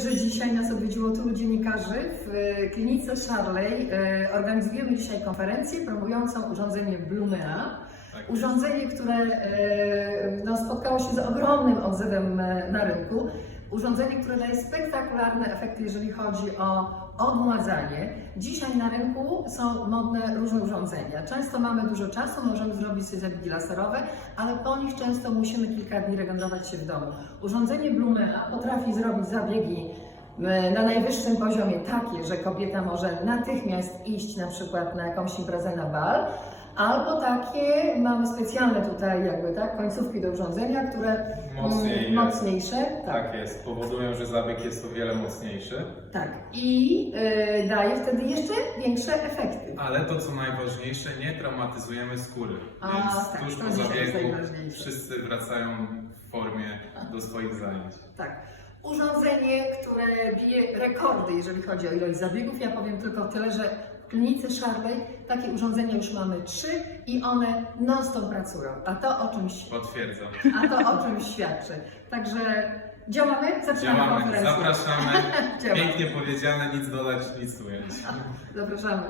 że dzisiaj nas odwiedziło tylu dziennikarzy. W e, klinice Charley e, organizujemy dzisiaj konferencję promującą urządzenie Blumea. Tak. Urządzenie, które e, no, spotkało się z ogromnym odzewem na rynku. Urządzenie, które daje spektakularne efekty, jeżeli chodzi o odmładzanie. Dzisiaj na rynku są modne różne urządzenia. Często mamy dużo czasu, możemy zrobić sobie zabiegi laserowe, ale po nich często musimy kilka dni regenerować się w domu. Urządzenie Blumea potrafi zrobić zabiegi e, na najwyższym poziomie takie, że kobieta może natychmiast iść na przykład na jakąś imprezę na bal, albo takie, mamy specjalne tutaj jakby tak, końcówki do urządzenia, które Mocniej mm, jest. mocniejsze, tak, Tak jest, powodują, że zabieg jest o wiele mocniejszy. tak. I y, daje wtedy jeszcze większe efekty. Ale to co najważniejsze, nie traumatyzujemy skóry. A, Więc tak, tuż to po dzisiaj jest zabiegu najważniejsze. wszyscy wracają w formie do swoich zajęć. Tak. Urządzenie, które bije rekordy, jeżeli chodzi o ilość zabiegów. Ja powiem tylko tyle, że w klinice Charley takie urządzenia już mamy trzy i one non-stop pracują. A to o czymś, Potwierdzam. a to o czymś świadczy. Także działamy, zaczynamy Działamy, konferencję. zapraszamy. Pięknie powiedziane, nic dodać, nic ująć. Zapraszamy.